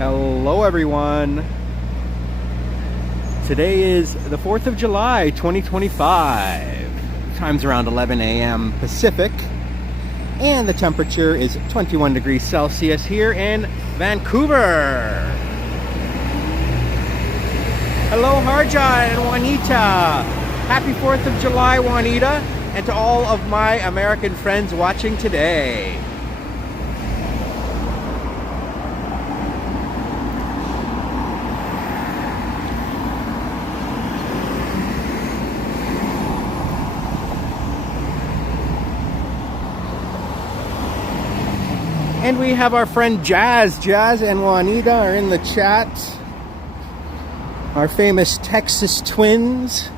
Hello everyone. Today is the 4th of July 2025. Time's around 11 a.m. Pacific and the temperature is 21 degrees Celsius here in Vancouver. Hello Harja and Juanita. Happy 4th of July, Juanita, and to all of my American friends watching today. And we have our friend Jazz. Jazz and Juanita are in the chat. Our famous Texas twins.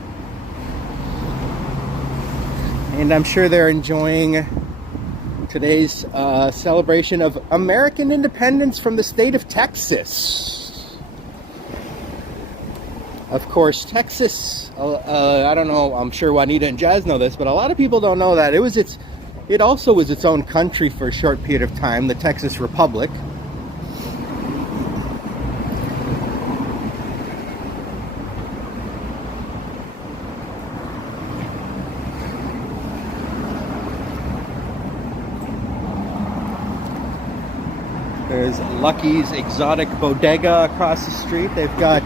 And I'm sure they're enjoying today's celebration of American independence from the state of Texas. Of course, Texas, I don't know, I'm sure Juanita and Jazz know this, but a lot of people don't know that it also was its own country for a short period of time, the Texas Republic. There's Lucky's Exotic Bodega across the street. They've got,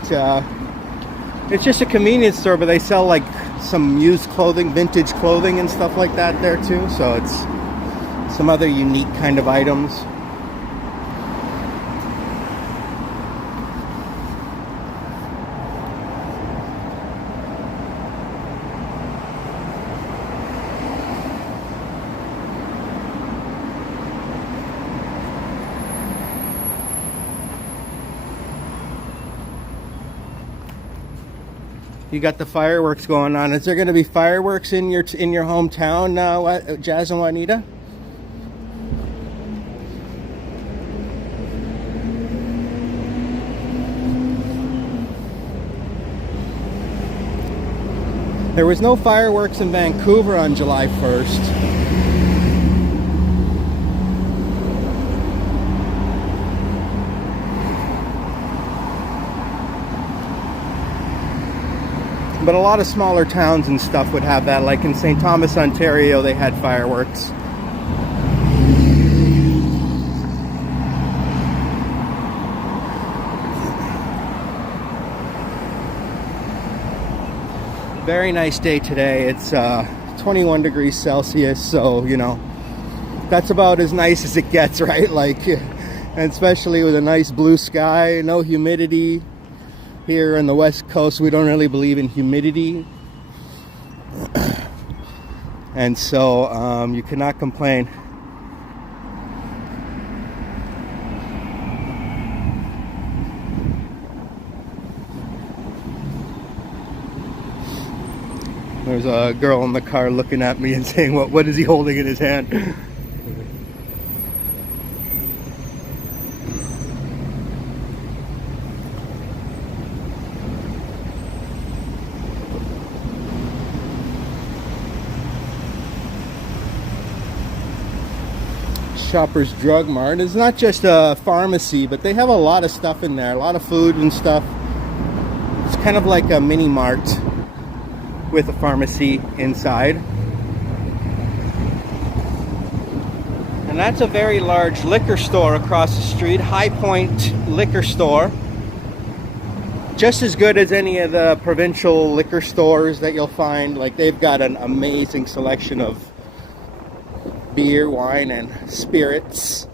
it's just a convenience store, but they sell like some used clothing, vintage clothing and stuff like that there too. So it's some other unique kind of items. You got the fireworks going on. Is there going to be fireworks in your hometown now, Jazz and Juanita? There was no fireworks in Vancouver on July 1st. But a lot of smaller towns and stuff would have that. Like in St. Thomas, Ontario, they had fireworks. Very nice day today. It's 21 degrees Celsius, so you know, that's about as nice as it gets, right? Like, and especially with a nice blue sky, no humidity. Here on the West Coast, we don't really believe in humidity. And so you cannot complain. There's a girl in the car looking at me and saying, what is he holding in his hand? Shoppers Drug Mart. It's not just a pharmacy, but they have a lot of stuff in there, a lot of food and stuff. It's kind of like a mini mart with a pharmacy inside. And that's a very large liquor store across the street, High Point Liquor Store. Just as good as any of the provincial liquor stores that you'll find. Like, they've got an amazing selection of beer, wine, and spirits.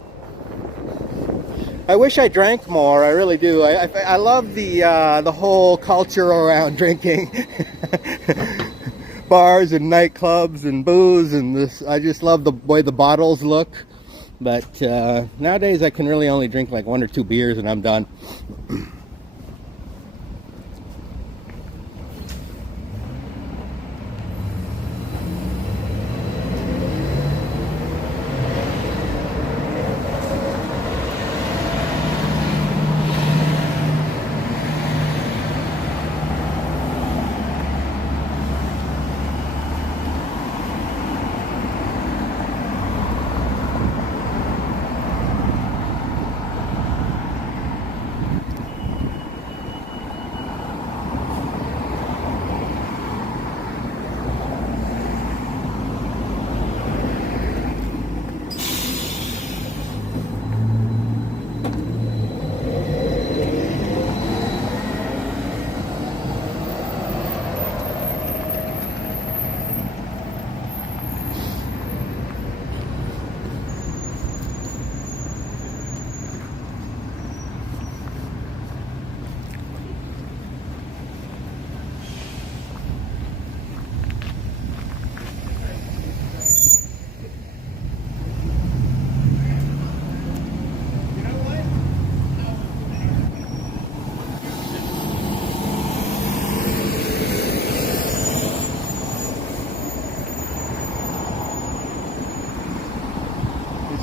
I wish I drank more. I really do. I love the whole culture around drinking, bars and nightclubs and booze and this. I just love the way the bottles look. But nowadays I can really only drink like 1 or 2 beers and I'm done.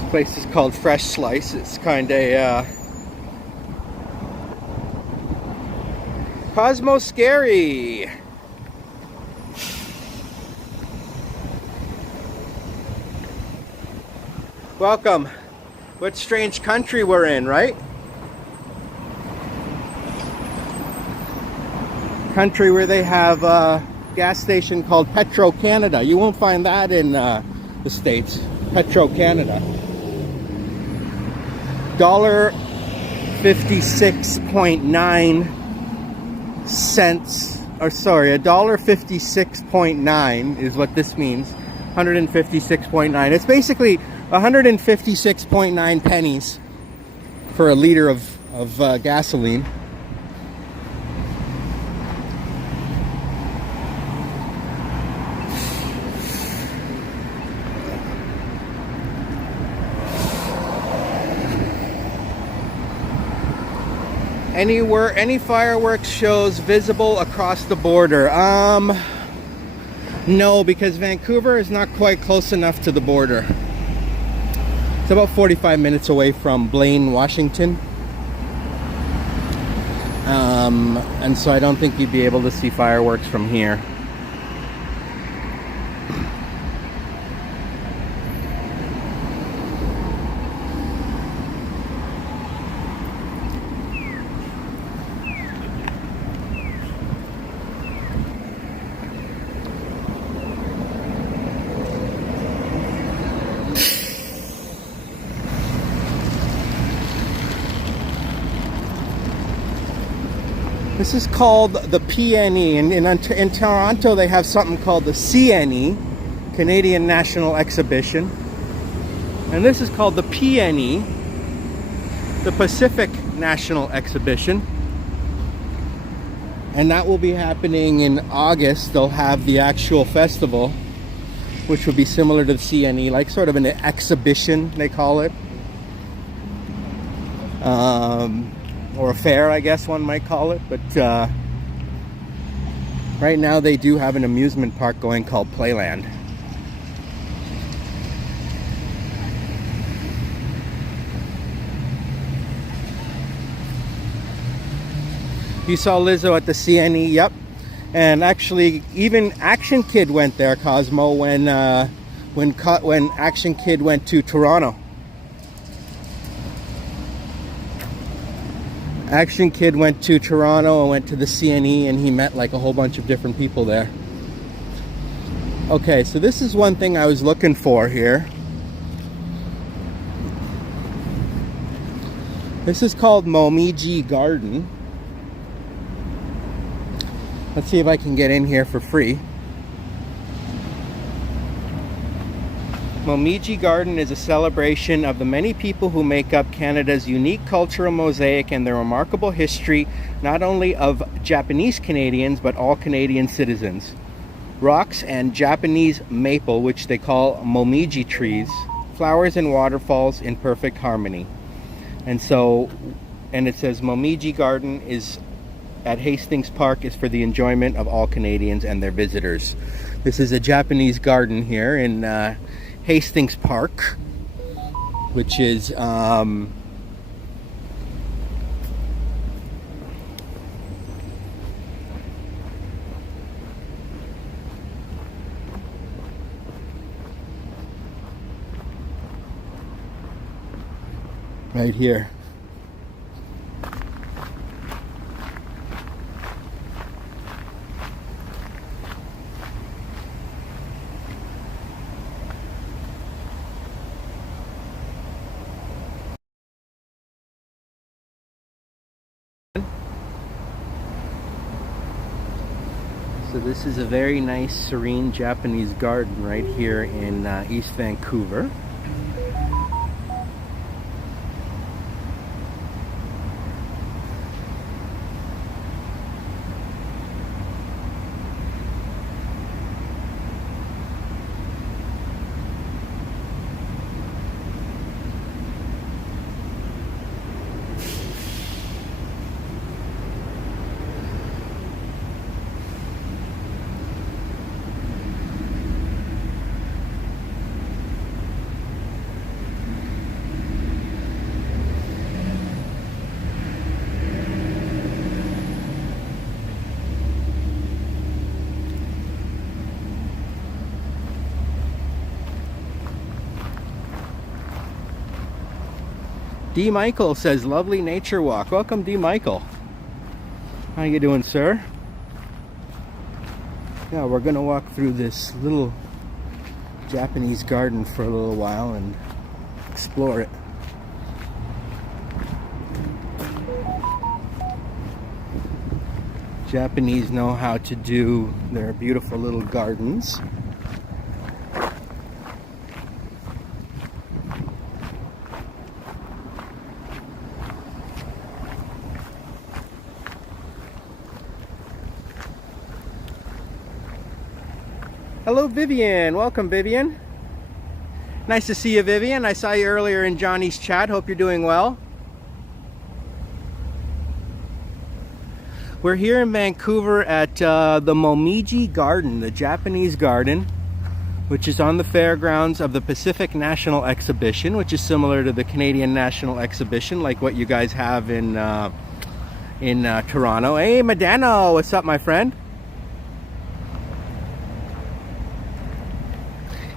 Place is called Fresh Slice. It's kind of Cosmo Scary. Welcome. What strange country we're in, right? Country where they have a gas station called Petro Canada. You won't find that in the States. Petro Canada. $1.56.9 or sorry, $1.56.9 is what this means. 156.9. It's basically 156.9 pennies for a liter of gasoline. Any fireworks shows visible across the border? No, because Vancouver is not quite close enough to the border. It's about 45 minutes away from Blaine, Washington. And so I don't think you'd be able to see fireworks from here. This is called the PNE, and in Toronto they have something called the CNE, Canadian National Exhibition, and this is called the PNE, the Pacific National Exhibition, and that will be happening in August. They'll have the actual festival, which would be similar to the CNE, like sort of an exhibition, they call it. Or a fair, I guess one might call it. But right now they do have an amusement park going called Playland. You saw Lizzo at the CNE, yep. And actually, even Action Kid went there, Cosmo, when Action Kid went to Toronto. Action Kid went to Toronto and went to the CNE, and he met like a whole bunch of different people there. Okay, so this is one thing I was looking for here. This is called Momiji Garden. Let's see if I can get in here for free. Momiji Garden is a celebration of the many people who make up Canada's unique cultural mosaic and the remarkable history not only of Japanese Canadians but all Canadian citizens. Rocks and Japanese maple, which they call Momiji trees, flowers and waterfalls in perfect harmony. And it says Momiji Garden is at Hastings Park is for the enjoyment of all Canadians and their visitors. This is a Japanese garden here in Hastings Park, which is right here. So this is a very nice, serene Japanese garden right here in East Vancouver. D. Michael says, lovely nature walk. Welcome, D. Michael. How you doing, sir? Yeah, we're gonna walk through this little Japanese garden for a little while and explore it. Japanese know how to do their beautiful little gardens. Hello, Vivian. Welcome, Vivian. Nice to see you, Vivian. I saw you earlier in Johnny's chat. Hope you're doing well. We're here in Vancouver at the Momiji Garden, the Japanese garden, which is on the fairgrounds of the Pacific National Exhibition, which is similar to the Canadian National Exhibition, like what you guys have in Toronto. Hey, Madano, what's up, my friend?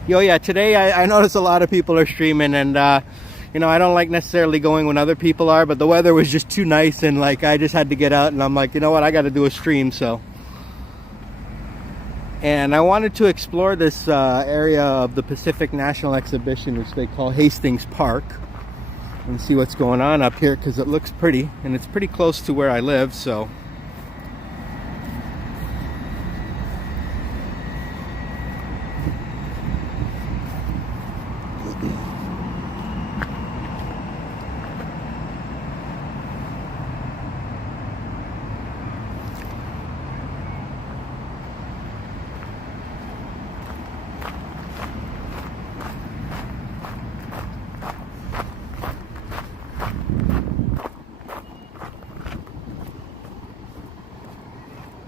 Yo, yeah, today I noticed a lot of people are streaming, and you know, I don't like necessarily going when other people are, but the weather was just too nice, and like I just had to get out, and I'm like, you know what, I got to do a stream. So, and I wanted to explore this area of the Pacific National Exhibition, which they call Hastings Park, and see what's going on up here, because it looks pretty, and it's pretty close to where I live. So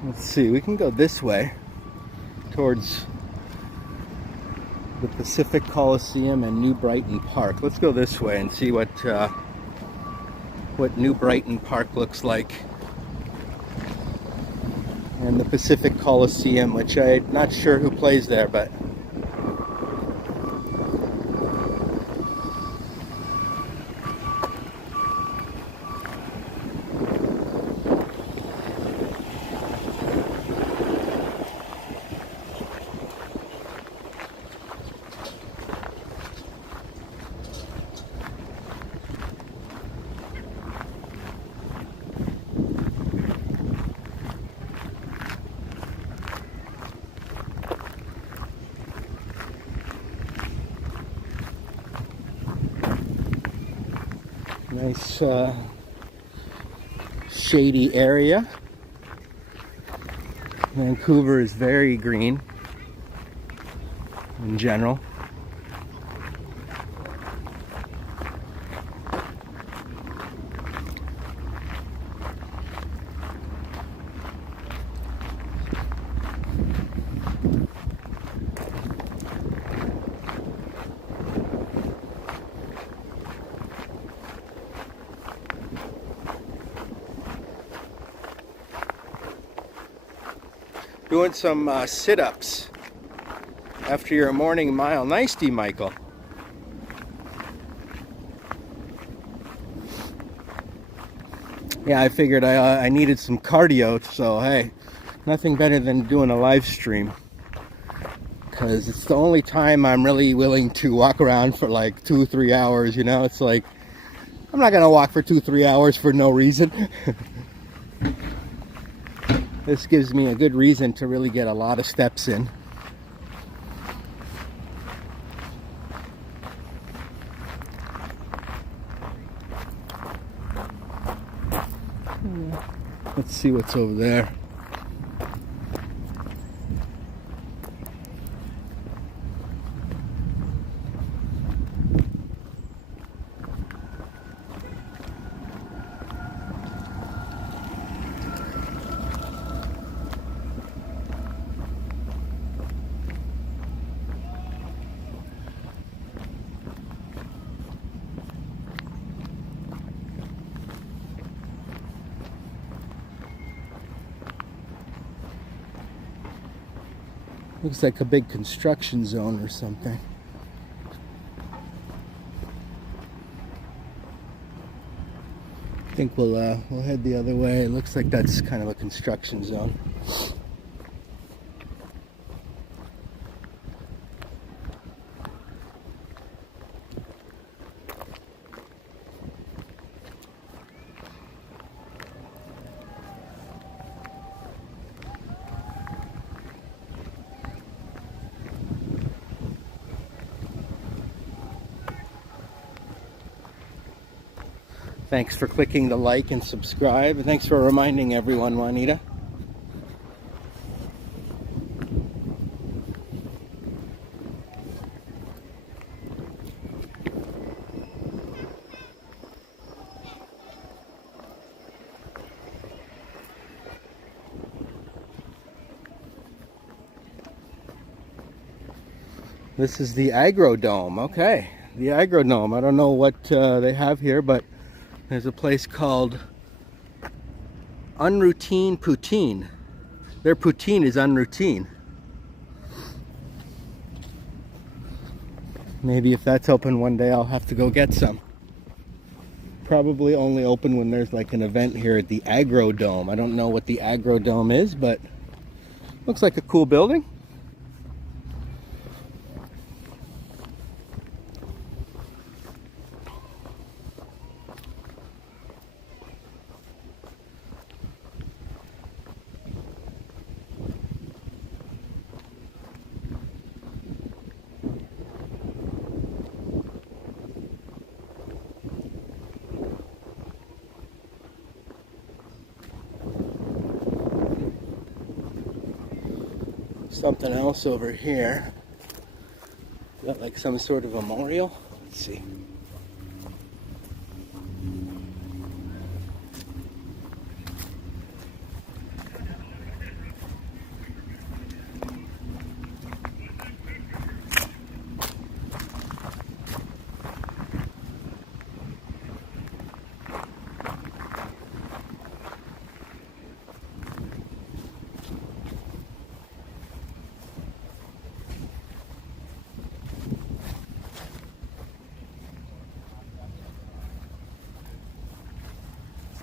let's see, we can go this way towards the Pacific Coliseum and New Brighton Park. Let's go this way and see what New Brighton Park looks like, and the Pacific Coliseum, which I'm not sure who plays there, but nice shady area. Vancouver is very green in general. Doing some sit-ups after your morning mile. Nice, D. Michael. Yeah, I figured I needed some cardio, so hey, nothing better than doing a live stream, because it's the only time I'm really willing to walk around for like 2-3 hours. You know, it's like I'm not gonna walk for 2-3 hours for no reason. This gives me a good reason to really get a lot of steps in. Let's see what's over there. Looks like a big construction zone or something. I think we'll head the other way. It looks like that's kind of a construction zone. Thanks for clicking the like and subscribe. And thanks for reminding everyone, Juanita. This is the Agrodome. Okay, the Agrodome. I don't know what they have here, but there's a place called Unroutine Poutine. Their poutine is unroutine. Maybe if that's open one day, I'll have to go get some. Probably only open when there's like an event here at the Agrodome. I don't know what the Agrodome is, but looks like a cool building. Something else over here. Got like some sort of memorial. Let's see.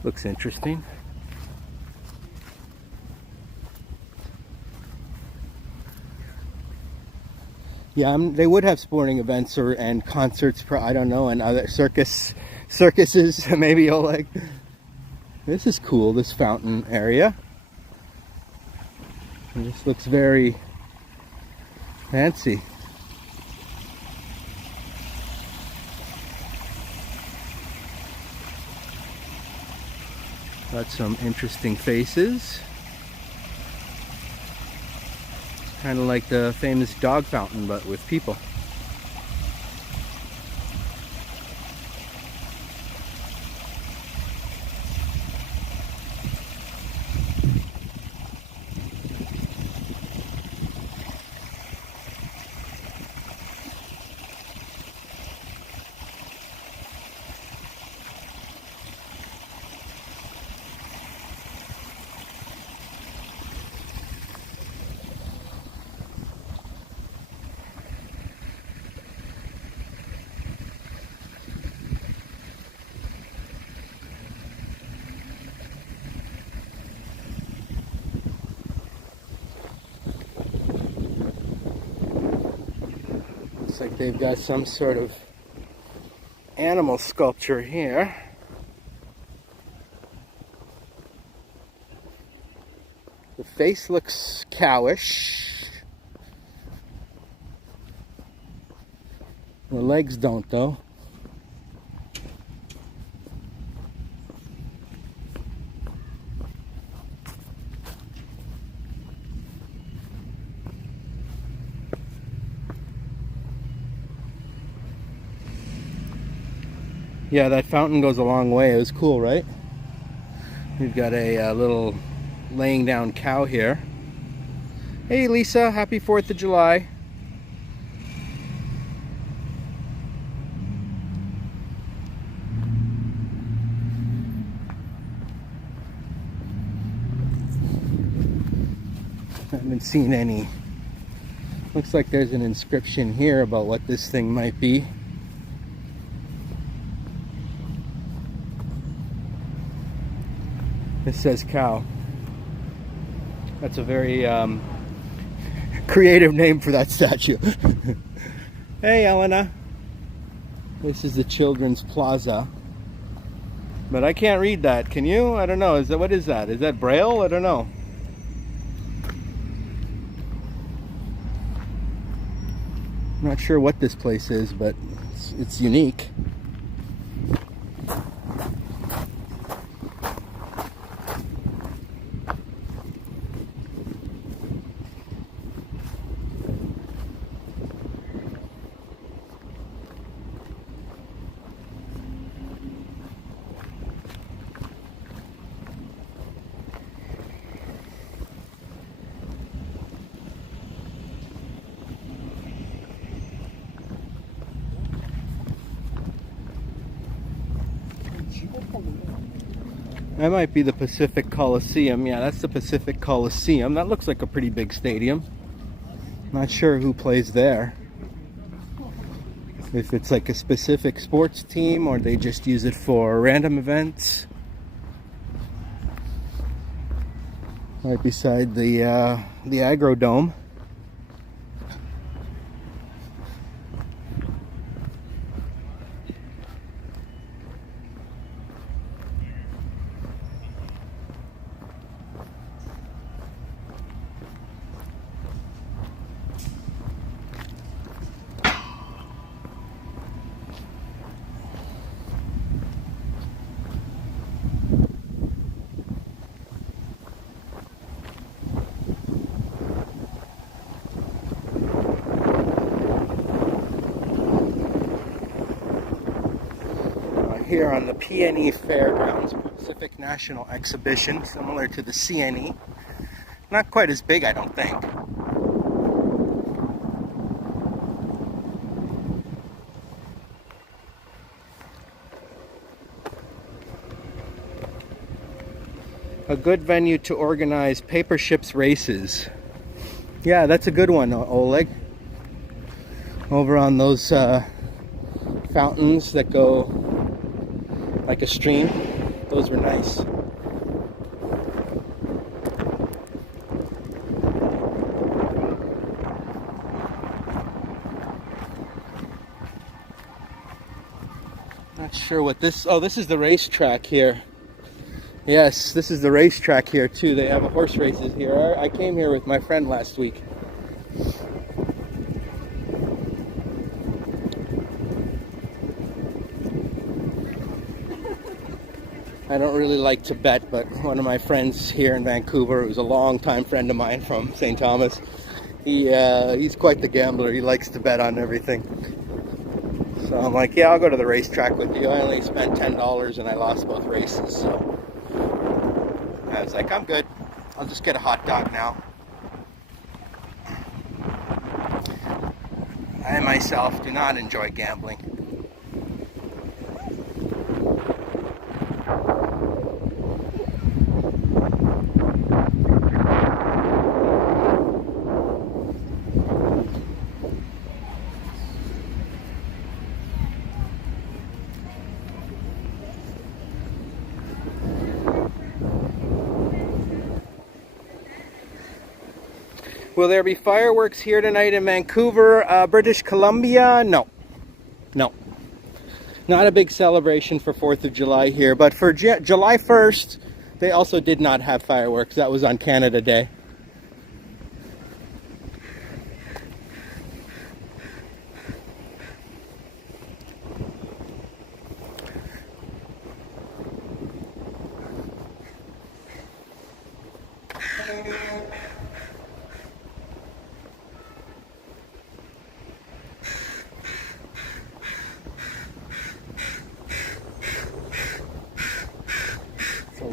Looks interesting. Yeah, they would have sporting events and concerts for, I don't know, and other circuses. Maybe you'll like. This is cool. This fountain area. It just looks very fancy. Got some interesting faces. Kind of like the famous dog fountain, but with people. Like they've got some sort of animal sculpture here. The face looks cowish. The legs don't, though. Yeah, that fountain goes a long way. It was cool, right? We've got a little laying down cow here. Hey Lisa, happy 4th of July. I haven't seen any. Looks like there's an inscription here about what this thing might be. It says cow. That's a very creative name for that statue. Hey, Elena. This is the Children's Plaza. But I can't read that. Can you? I don't know. What is that? Is that Braille? I don't know. I'm not sure what this place is, but it's unique. That might be the Pacific Coliseum. Yeah, that's the Pacific Coliseum. That looks like a pretty big stadium. Not sure who plays there. If it's like a specific sports team or they just use it for random events. Right beside the Agrodome. Here on the PNE Fairgrounds, Pacific National Exhibition, similar to the CNE. Not quite as big, I don't think. A good venue to organize paper ships races. Yeah, that's a good one, Oleg. Over on those fountains that go like a stream. Those were nice. Not sure what this... Oh, this is the racetrack here. Yes, this is the racetrack here too. They have horse races here. I came here with my friend last week. I don't really like to bet, but one of my friends here in Vancouver, who's a long-time friend of mine from St. Thomas, he's quite the gambler. He likes to bet on everything. So I'm like, yeah, I'll go to the racetrack with you. I only spent $10 and I lost both races. So I was like, I'm good. I'll just get a hot dog now. I myself do not enjoy gambling. Will there be fireworks here tonight in Vancouver, British Columbia? No. No. Not a big celebration for 4th of July here, but for July 1st, they also did not have fireworks. That was on Canada Day.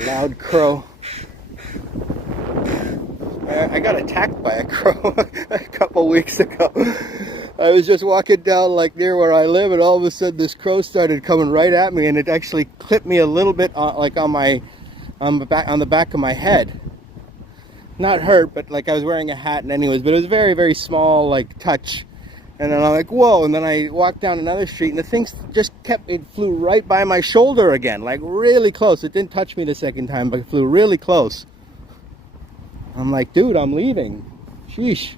Loud crow. I got attacked by a crow a couple weeks ago. I was just walking down like near where I live, and all of a sudden this crow started coming right at me, and it actually clipped me a little bit like on the back of my head. Not hurt, but like I was wearing a hat and anyways, but it was very, very small like touch, And then I'm like, whoa. And then I walked down another street and the thing just it flew right by my shoulder again, like really close. It didn't touch me the second time, but it flew really close. I'm like, dude, I'm leaving. Sheesh.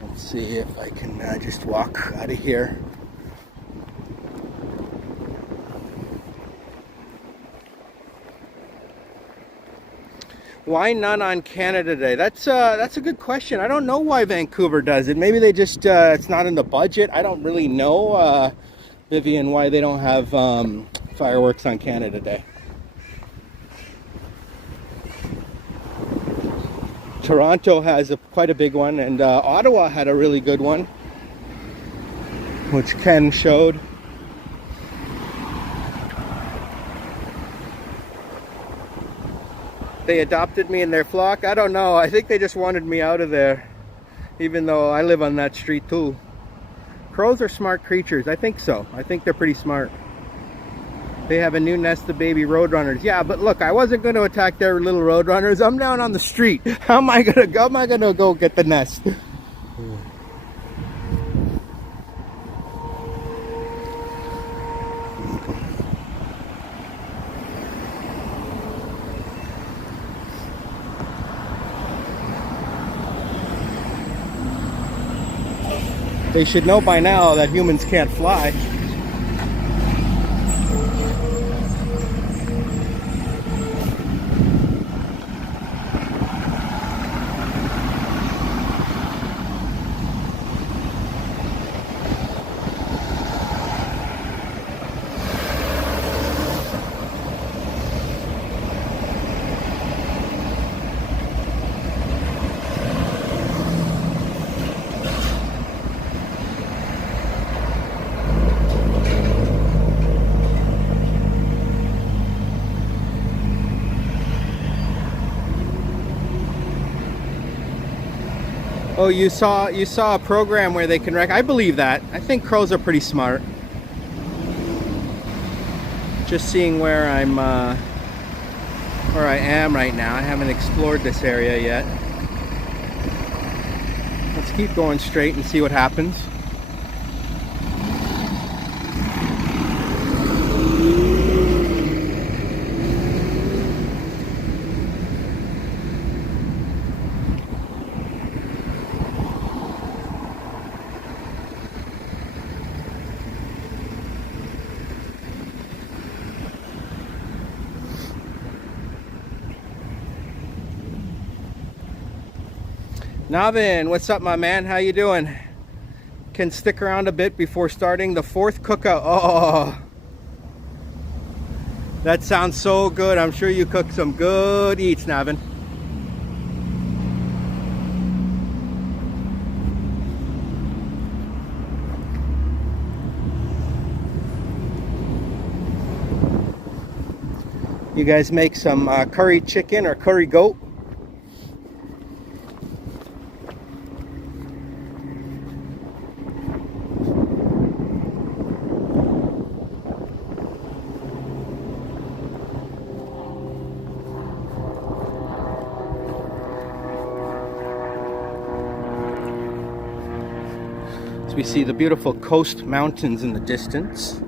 Let's see if I can just walk out of here. Why none on Canada Day? That's a good question. I don't know why Vancouver does it. Maybe they just it's not in the budget. I don't really know, Vivian, why they don't have fireworks on Canada Day. Toronto has quite a big one, and Ottawa had a really good one, which Ken showed. They adopted me in their flock. I don't know. I think they just wanted me out of there, even though I live on that street too. Crows are smart creatures. I think so. I think they're pretty smart. They have a new nest of baby roadrunners. Yeah, but look, I wasn't going to attack their little roadrunners. I'm down on the street. How am I going to go? How am I going to go get the nest? They should know by now that humans can't fly. Oh, you saw a program where they can I believe that. I think crows are pretty smart. Just seeing where I am right now. I haven't explored this area yet. Let's keep going straight and see what happens. Navin, what's up, my man? How you doing? Can stick around a bit before starting the fourth cookout. Oh, that sounds so good. I'm sure you cooked some good eats, Navin. You guys make some curry chicken or curry goat? We see the beautiful coast mountains in the distance.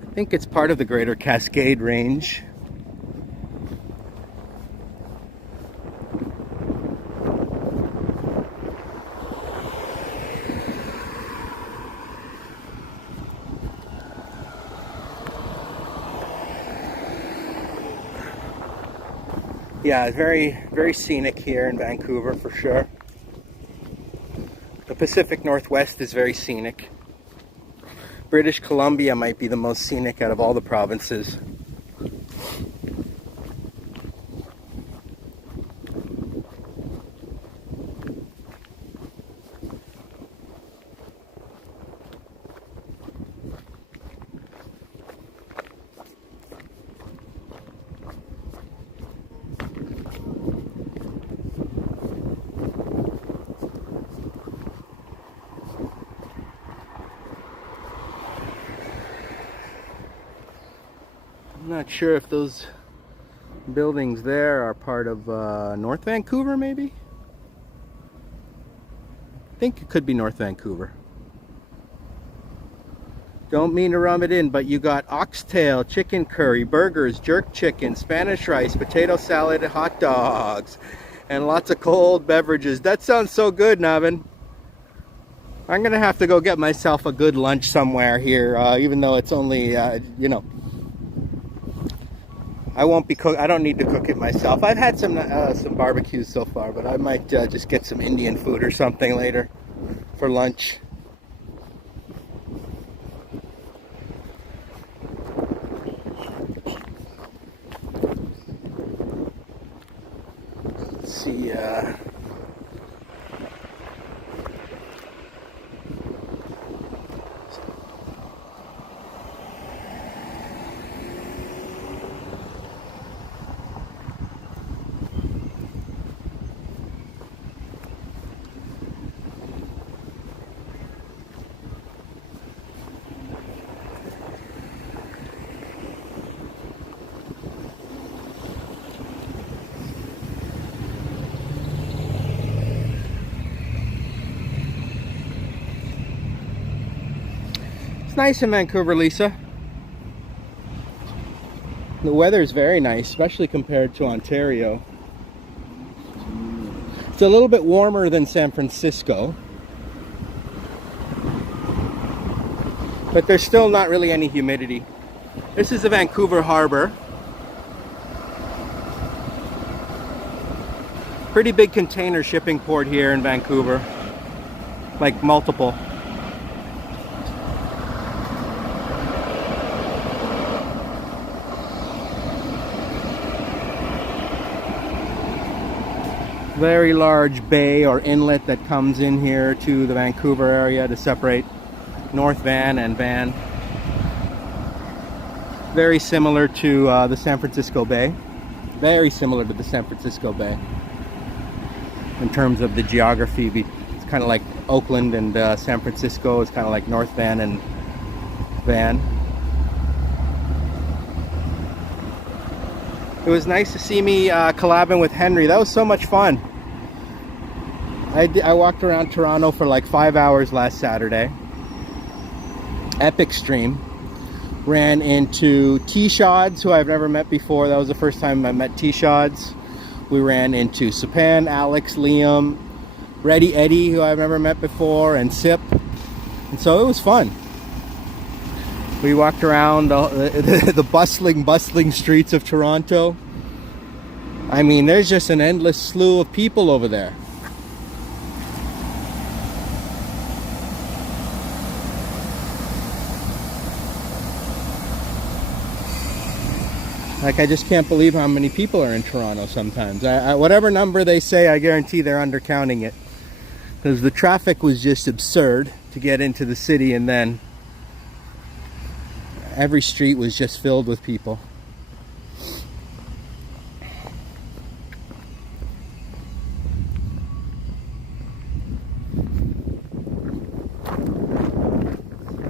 I think it's part of the Greater Cascade Range. Yeah, it's very, very scenic here in Vancouver for sure. The Pacific Northwest is very scenic. British Columbia might be the most scenic out of all the provinces. not sure if those buildings there are part of North Vancouver, maybe? I think it could be North Vancouver. Don't mean to rub it in, but you got oxtail, chicken curry, burgers, jerk chicken, Spanish rice, potato salad, hot dogs, and lots of cold beverages. That sounds so good, Navin. I'm gonna have to go get myself a good lunch somewhere here, even though it's only, you know, I won't be I don't need to cook it myself. I've had some barbecues so far, but I might just get some Indian food or something later for lunch. Let's see. It's nice in Vancouver, Lisa. The weather is very nice, especially compared to Ontario. It's a little bit warmer than San Francisco, but there's still not really any humidity. This is the Vancouver Harbor. Pretty big container shipping port here in Vancouver, like multiple. Very large bay or inlet that comes in here to the Vancouver area to separate North Van and Van. Very similar to the San Francisco Bay. Very similar to the San Francisco Bay in terms of the geography. It's kind of like Oakland and San Francisco. It's kind of like North Van and Van. It was nice to see me collabing with Henry. That was so much fun. I walked around Toronto for like 5 hours last Saturday. Epic stream. Ran into T-Shods, who I've never met before. That was the first time I met T-Shods. We ran into Sapan, Alex, Liam, Ready Eddie, who I've never met before, and Sip. And so it was fun. We walked around the bustling streets of Toronto. I mean, there's just an endless slew of people over there. Like, I just can't believe how many people are in Toronto sometimes. Whatever number they say, I guarantee they're undercounting it. Because the traffic was just absurd to get into the city, and then every street was just filled with people.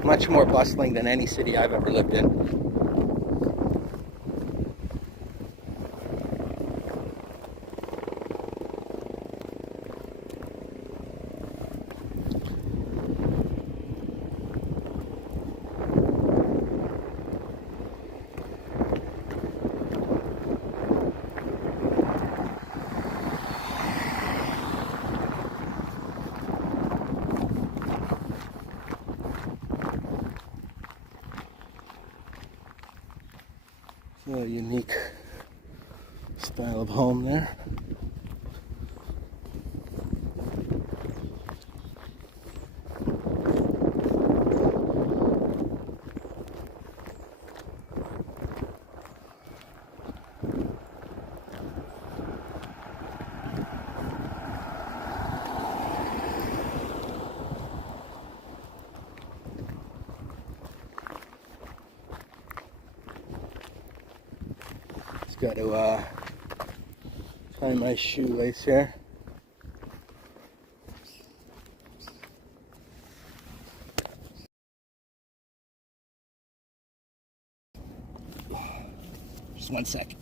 Much more bustling than any city I've ever lived in. A unique style of home there. Got to tie my shoelace here. Just one sec.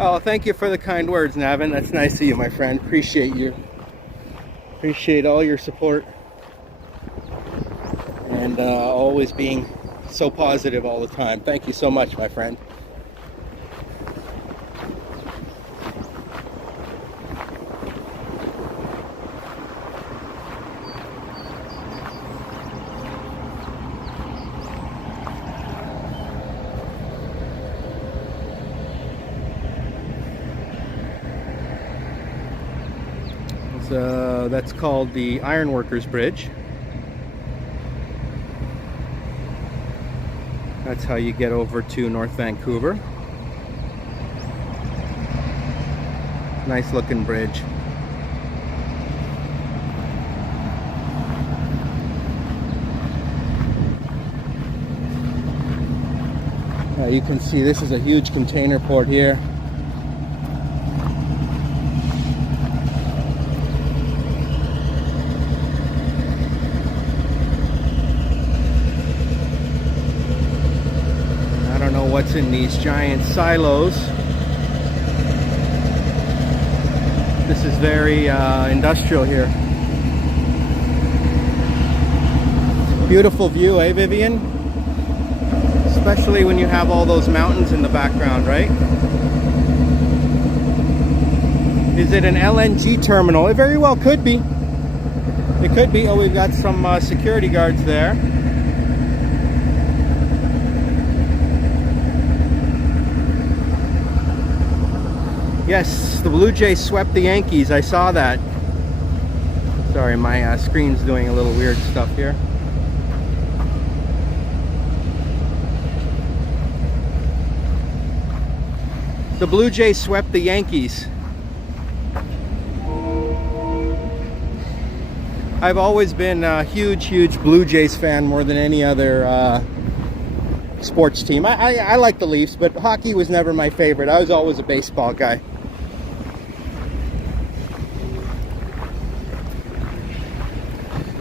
Oh, thank you for the kind words, Navin. That's nice of you, my friend. Appreciate you. Appreciate all your support. And always being so positive all the time. Thank you so much, my friend. That's called the Ironworkers Bridge. That's how you get over to North Vancouver. Nice looking bridge. You can see this is a huge container port here. What's in these giant silos. This is very industrial here. Beautiful view, eh, Vivian? Especially when you have all those mountains in the background, right? Is it an LNG terminal? It very well could be. It could be. Oh, we've got some security guards there. Yes, the Blue Jays swept the Yankees. I saw that. Sorry, my screen's doing a little weird stuff here. The Blue Jays swept the Yankees. I've always been a huge Blue Jays fan more than any other sports team. I like the Leafs, but hockey was never my favorite. I was always a baseball guy.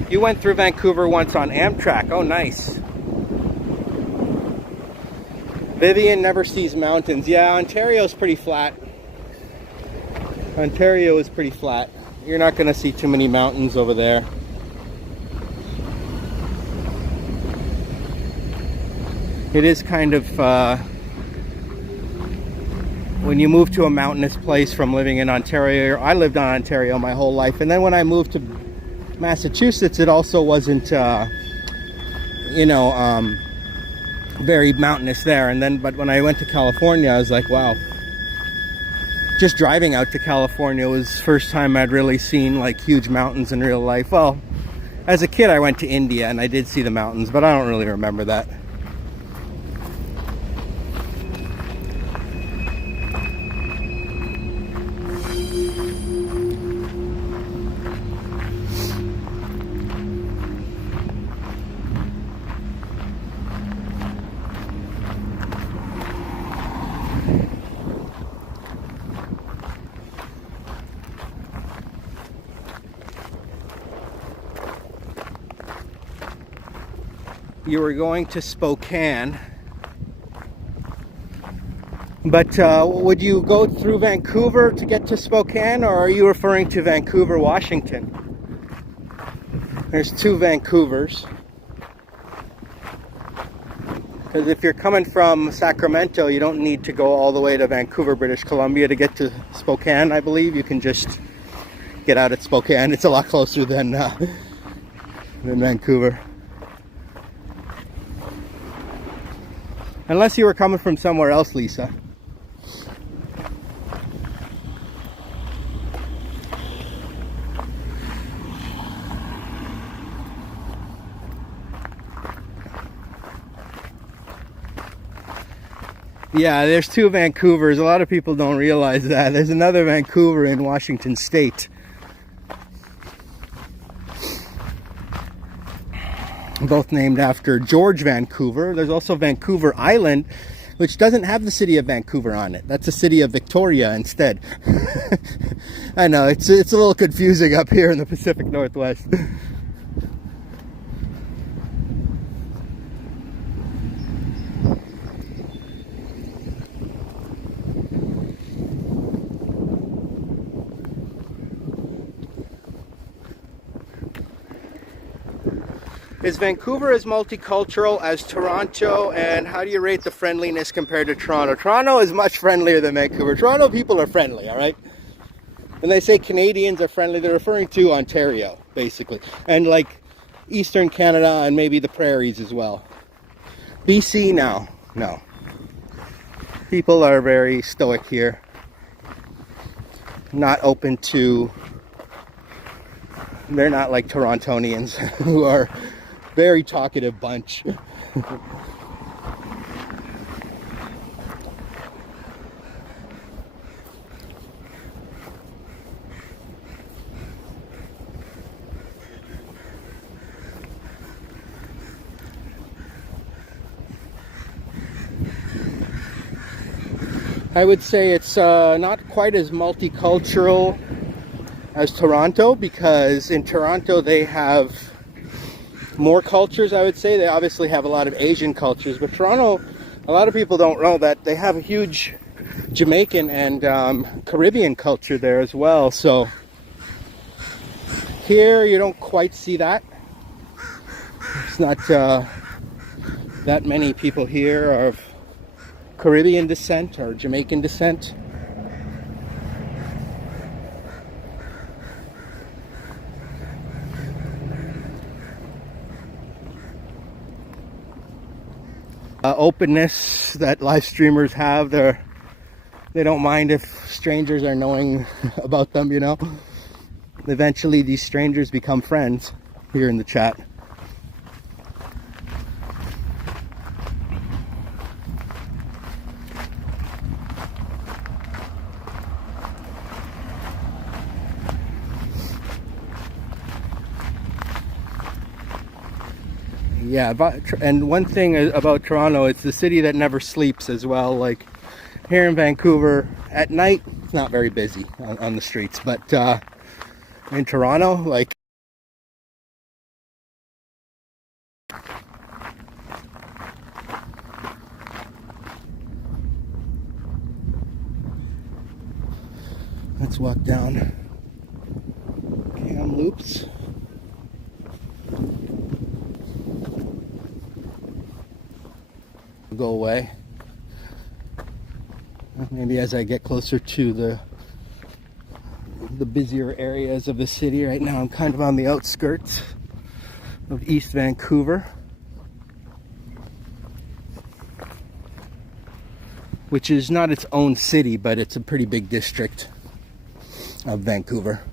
You went through Vancouver once on Amtrak. Oh, nice. Vivian never sees mountains. Yeah, Ontario's pretty flat. Ontario is pretty flat. You're not going to see too many mountains over there. It is kind of, when you move to a mountainous place from living in Ontario, I lived on Ontario my whole life, and then when I moved to Massachusetts, it also wasn't, very mountainous there. And then, but when I went to California, I was like, wow. Just driving out to California was the first time I'd really seen like huge mountains in real life. Well, as a kid, I went to India and I did see the mountains, but I don't really remember that. You were going to Spokane. But would you go through Vancouver to get to Spokane, or are you referring to Vancouver, Washington? There's two Vancouvers. Because if you're coming from Sacramento, you don't need to go all the way to Vancouver, British Columbia to get to Spokane, I believe. You can just get out at Spokane. It's a lot closer than Vancouver. Unless you were coming from somewhere else, Lisa. Yeah, there's two Vancouvers. A lot of people don't realize that. There's another Vancouver in Washington State. Both named after George Vancouver. There's also Vancouver Island, which doesn't have the city of Vancouver on it. That's the city of Victoria instead. I know, it's a little confusing up here in the Pacific Northwest. Is Vancouver as multicultural as Toronto, and how do you rate the friendliness compared to Toronto? Toronto is much friendlier than Vancouver. Toronto people are friendly, all right? When they say Canadians are friendly, they're referring to Ontario, basically. And like Eastern Canada and maybe the prairies as well. BC, no. People are very stoic here. Not open to... They're not like Torontonians who are... very talkative bunch. I would say it's not quite as multicultural as Toronto, because in Toronto they have more cultures, I would say. They obviously have a lot of Asian cultures, but Toronto, a lot of people don't know that they have a huge Jamaican and Caribbean culture there as well. So here you don't quite see that. It's not that many people here are of Caribbean descent or Jamaican descent. Openness that live streamers have. They don't mind if strangers are knowing about them, you know. Eventually these strangers become friends here in the chat. Yeah, and one thing about Toronto, it's the city that never sleeps as well. Like here in Vancouver, at night, it's not very busy on the streets, but in Toronto, like, let's walk down Kamloops. Go away. Maybe as I get closer to the busier areas of the city. Right now I'm kind of on the outskirts of East Vancouver, which is not its own city, but it's a pretty big district of Vancouver.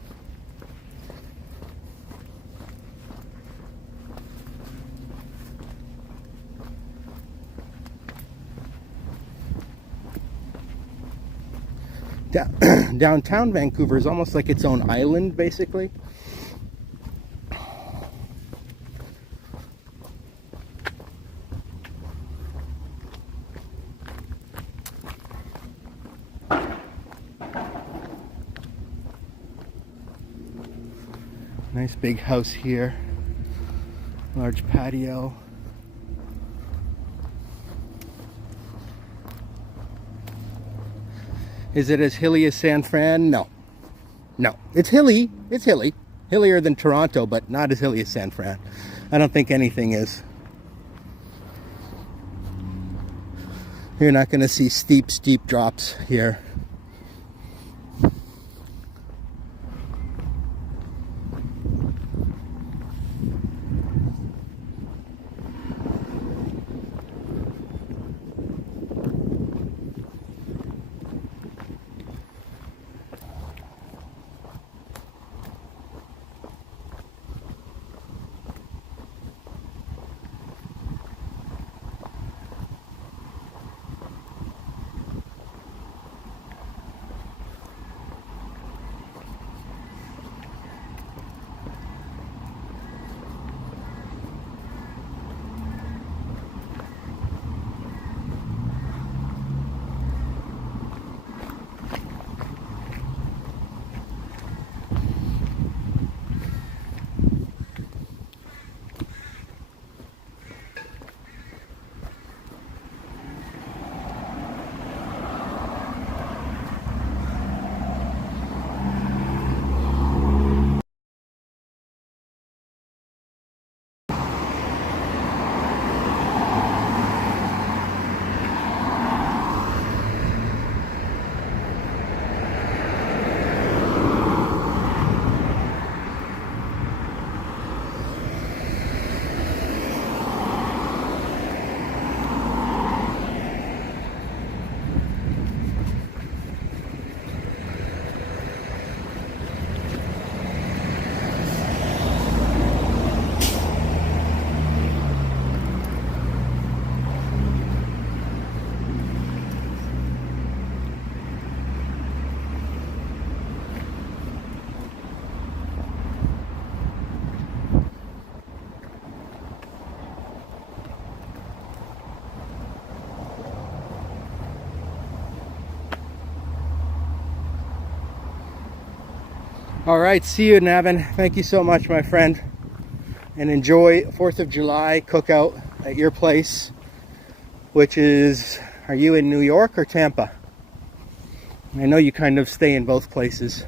Downtown Vancouver is almost like its own island, basically. Nice big house here, large patio. Is it as hilly as San Fran? No. No. It's hilly. It's hilly. Hillier than Toronto, but not as hilly as San Fran. I don't think anything is. You're not going to see steep, steep drops here. All right, see you, Navin. Thank you so much, my friend. And enjoy 4th of July cookout at your place, which is, are you in New York or Tampa? I know you kind of stay in both places.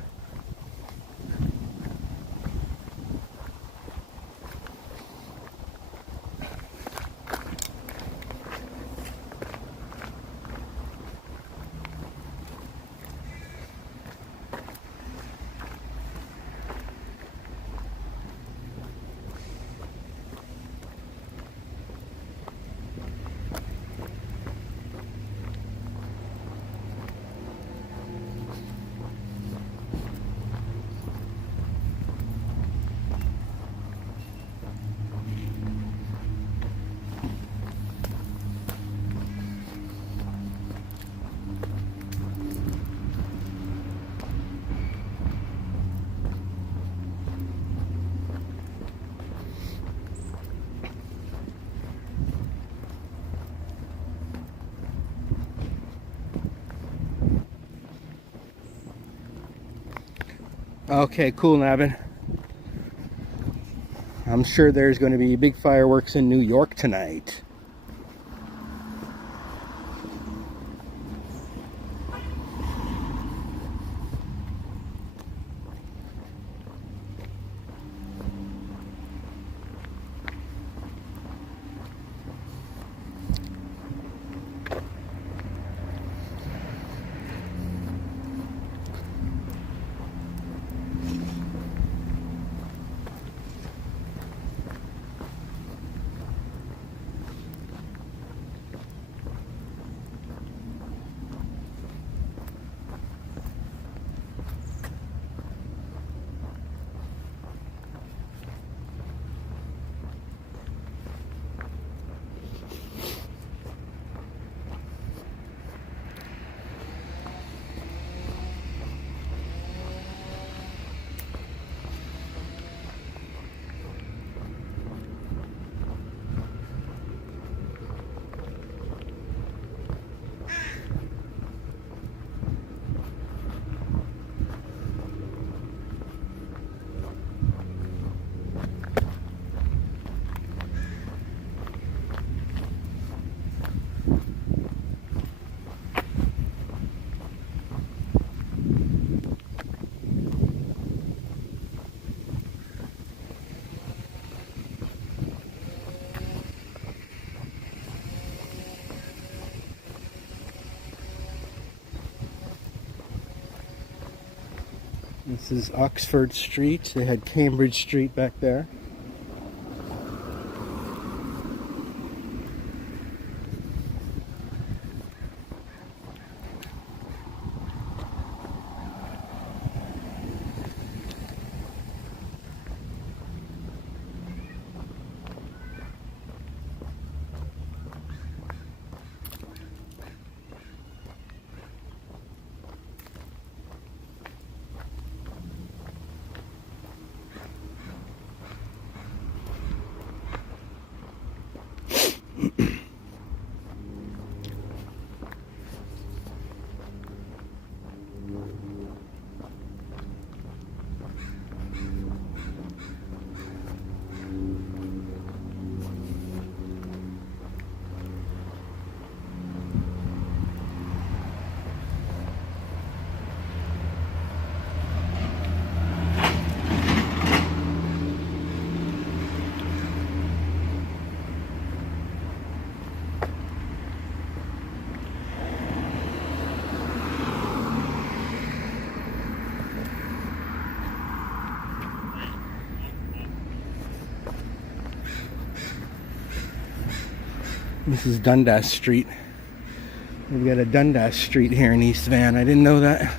Okay, cool, Navin. I'm sure there's going to be big fireworks in New York tonight. This is Oxford Street. They had Cambridge Street back there. This is Dundas Street. We've got a Dundas Street here in East Van. I didn't know that.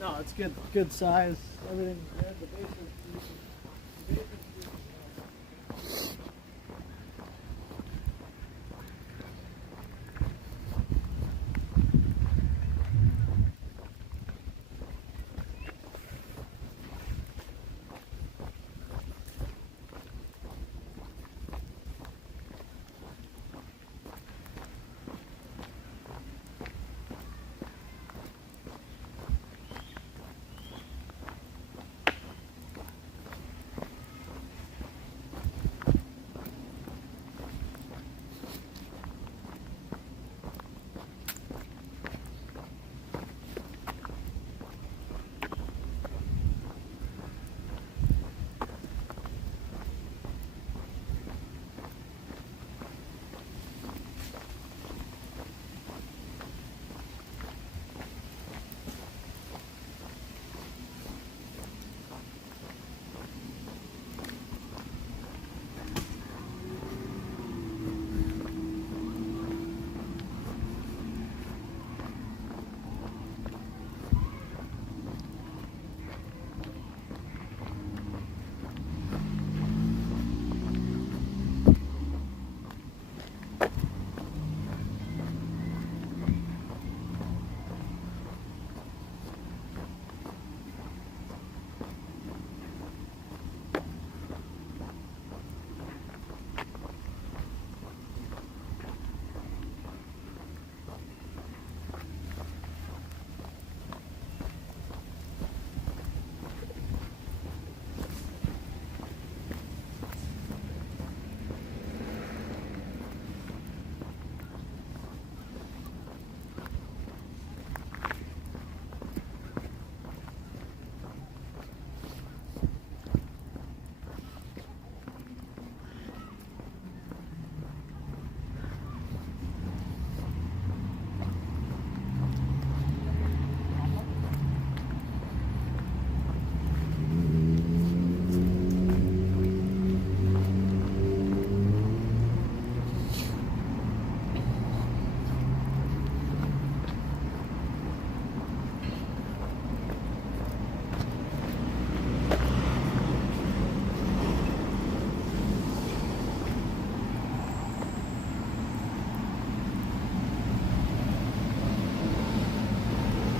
No, it's good size. Everything's good. The base is decent. The base is decent.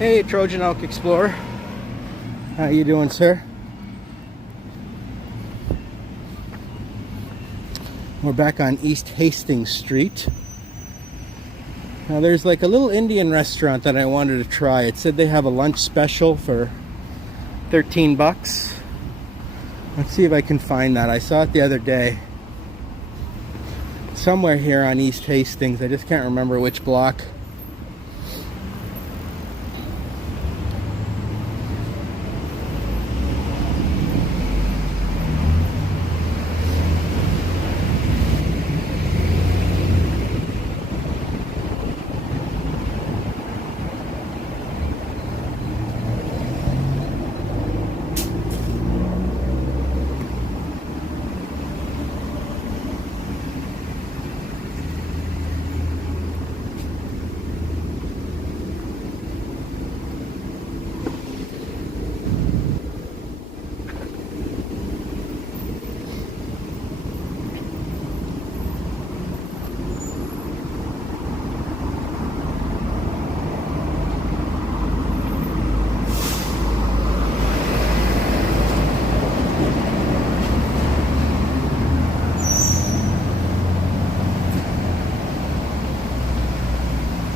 Hey, Trojan Elk Explorer. How you doing, sir? We're back on East Hastings Street. Now there's like a little Indian restaurant that I wanted to try. It said they have a lunch special for 13 bucks. Let's see if I can find that. I saw it the other day. Somewhere here on East Hastings. I just can't remember which block.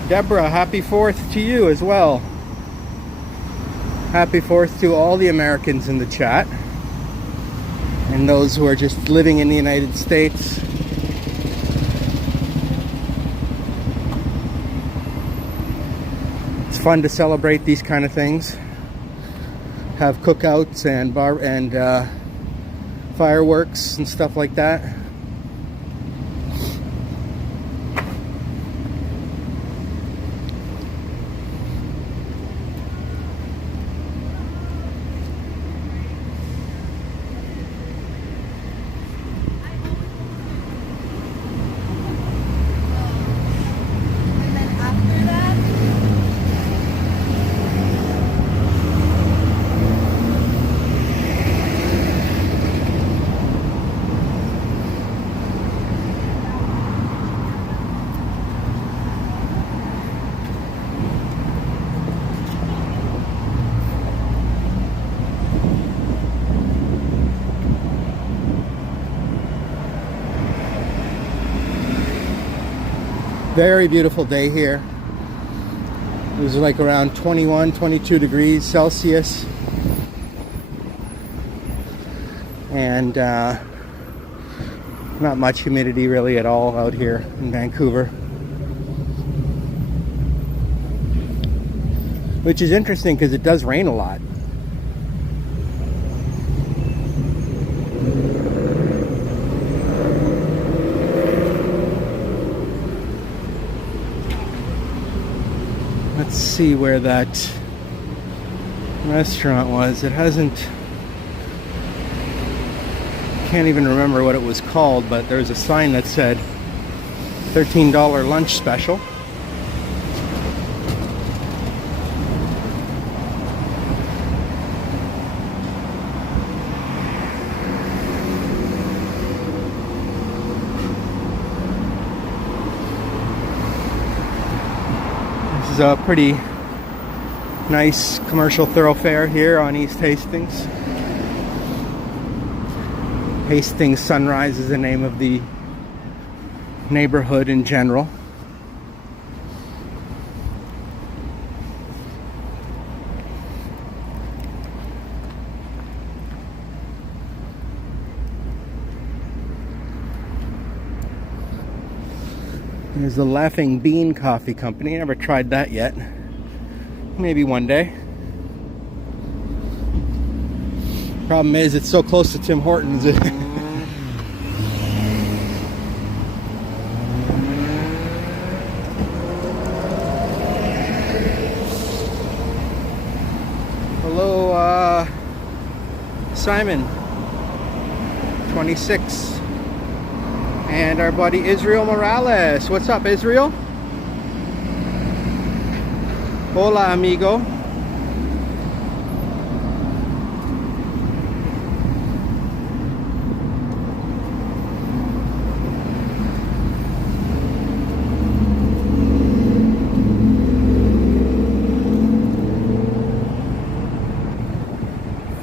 Deborah, happy 4th to you as well. Happy 4th to all the Americans in the chat and those who are just living in the United States. It's fun to celebrate these kind of things. Have cookouts and fireworks and stuff like that. Very beautiful day here. It was like around 21, 22 degrees Celsius. And not much humidity really at all out here in Vancouver. Which is interesting because it does rain a lot. Let's see where that restaurant was. It hasn't... can't even remember what it was called, but there was a sign that said $13 lunch special. This is a pretty nice commercial thoroughfare here on East Hastings. Hastings Sunrise is the name of the neighborhood in general. There's the Laughing Bean Coffee Company. Never tried that yet. Maybe one day. Problem is, it's so close to Tim Hortons. Hello, Simon, 26. And our buddy Israel Morales. What's up, Israel? Hola, amigo.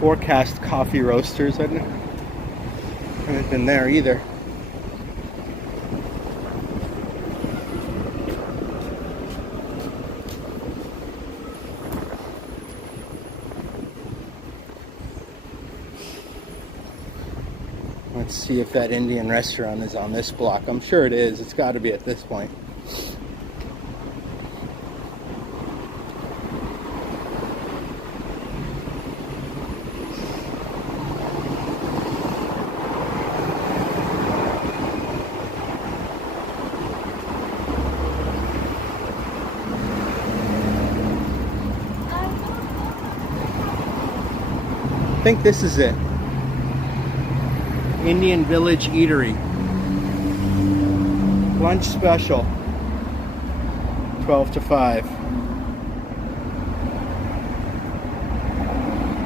Forecast Coffee Roasters. I haven't been there either. Let's see if that Indian restaurant is on this block. I'm sure it is. It's got to be at this point. I think this is it. Indian Village Eatery. Lunch special. 12 to 5.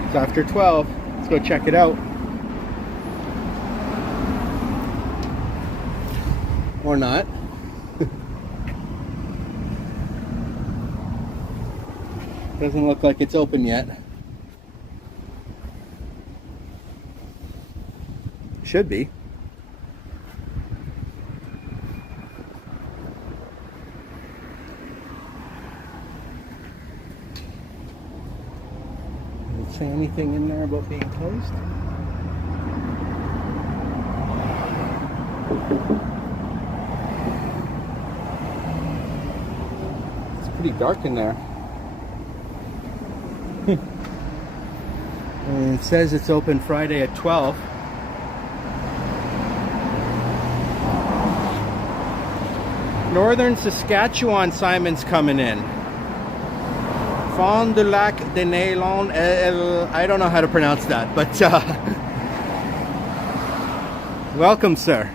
It's after 12. Let's go check it out. Or not. Doesn't look like it's open yet. Should be. Does it say anything in there about being closed? It's pretty dark in there. And it says it's open Friday at 12. Northern Saskatchewan Simon's coming in. Fond du Lac de Nylon. I don't know how to pronounce that, but welcome, sir.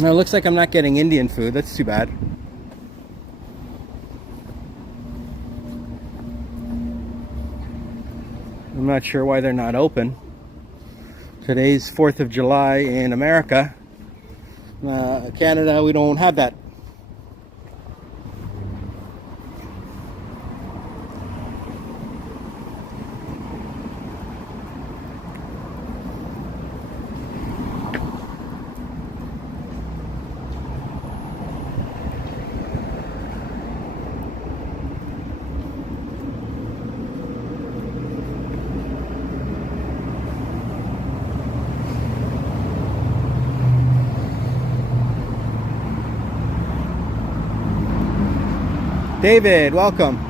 Now it looks like I'm not getting Indian food. That's too bad. I'm not sure why they're not open. Today's 4th of July in America. Canada, we don't have that. David, welcome.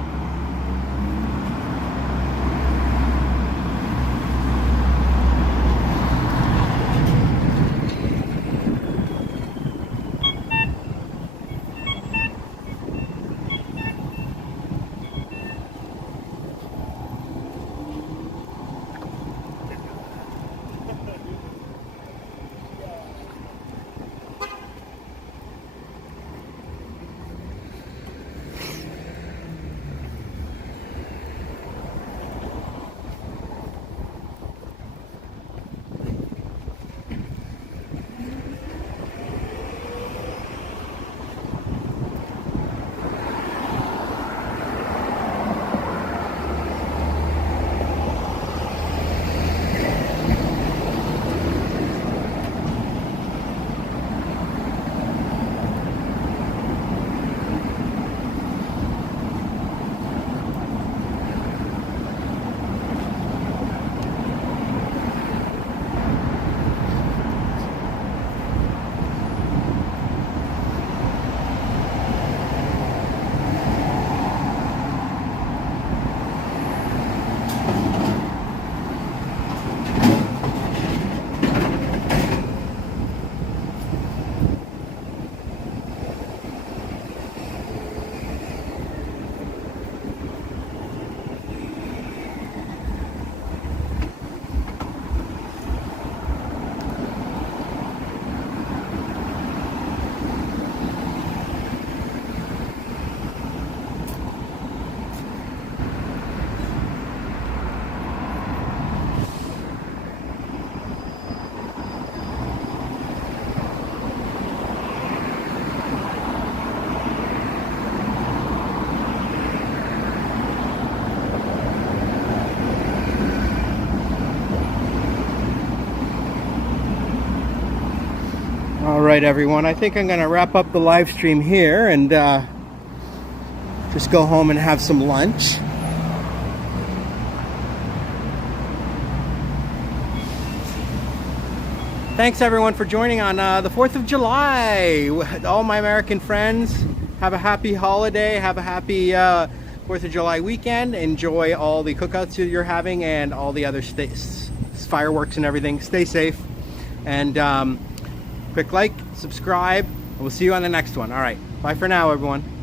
right, everyone, I think I'm gonna wrap up the live stream here and just go home and have some lunch. Thanks everyone for joining on the 4th of July. All my American friends, have a happy holiday, have a happy 4th of July weekend. Enjoy all the cookouts that you're having and all the other fireworks and everything. Stay safe, and quick like, subscribe, and we'll see you on the next one. All right, bye for now, everyone.